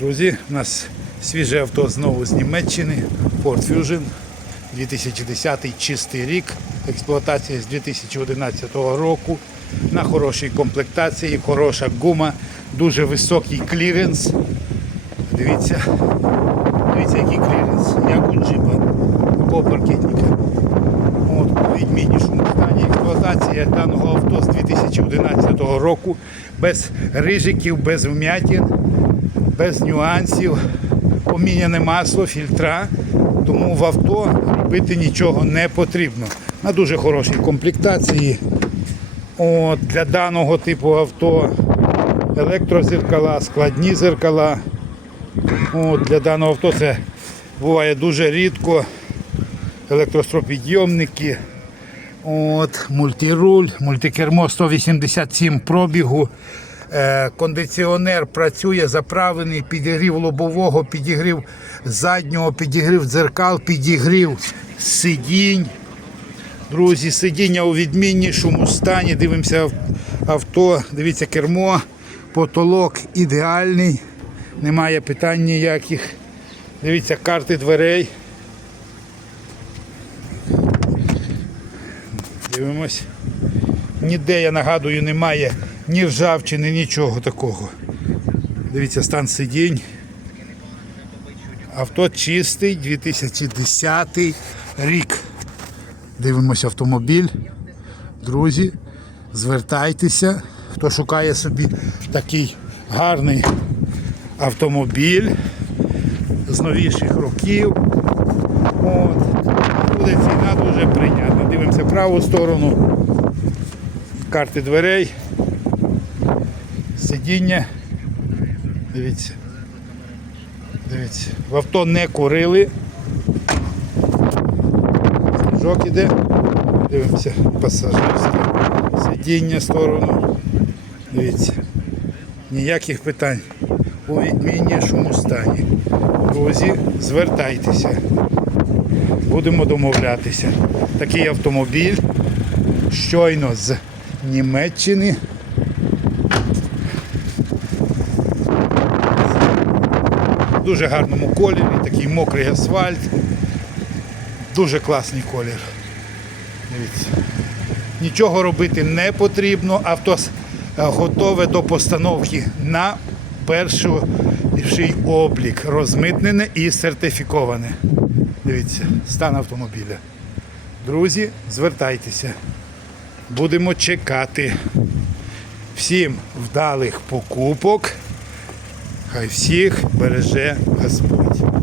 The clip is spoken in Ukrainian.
Друзі, у нас свіже авто знову з Німеччини Ford Fusion 2010 чистий рік. Експлуатація з 2011 року. На хорошій комплектації, хороша гума, дуже високий кліренс. Дивіться, дивіться, який кліренс, як у джипа, такого паркетника. От, у відміннішому стані експлуатація даного авто з 2011 року без рижиків, без вмятин, без нюансів, поміняне масло, фільтра. Тому в авто робити нічого не потрібно. На дуже хорошій комплектації. От, для даного типу авто електрозеркала, складні зеркала. От, для даного авто це буває дуже рідко. Електростропідйомники. От, мультируль, мультикермо 187 пробігу. Е, кондиціонер працює, заправлений, підігрів лобового, підігрів заднього, підігрів дзеркал, підігрів сидінь. Друзі, сидіння у відміннішому стані. Дивимося авто, дивіться кермо, потолок ідеальний, немає питань ніяких. Дивіться карти дверей. Дивимось. Ніде, я нагадую, немає ні ржавчини, нічого такого. Дивіться, стан сидінь. Авто чистий, 2010 рік. Дивимося автомобіль. Друзі, звертайтеся, хто шукає собі такий гарний автомобіль з новіших років. От. Буде ціна дуже прийнятна. Дивимося праву сторону. Карти дверей. Сидіння. Дивіться. Дивіться. В авто не курили. Сніжок іде. Дивимося пасажирське сидіння сторону. Дивіться. Ніяких питань. У відміннішому стані. Друзі, звертайтеся. Будемо домовлятися. Такий автомобіль щойно з Німеччини. В дуже гарному кольорі, такий мокрий асфальт. Дуже класний колір. Дивіться. Нічого робити не потрібно. Авто готове до постановки на перший облік. Розмитнене і сертифіковане. Дивіться, стан автомобіля. Друзі, звертайтеся. Будемо чекати. Всім вдалих покупок. Хай всіх береже Господь.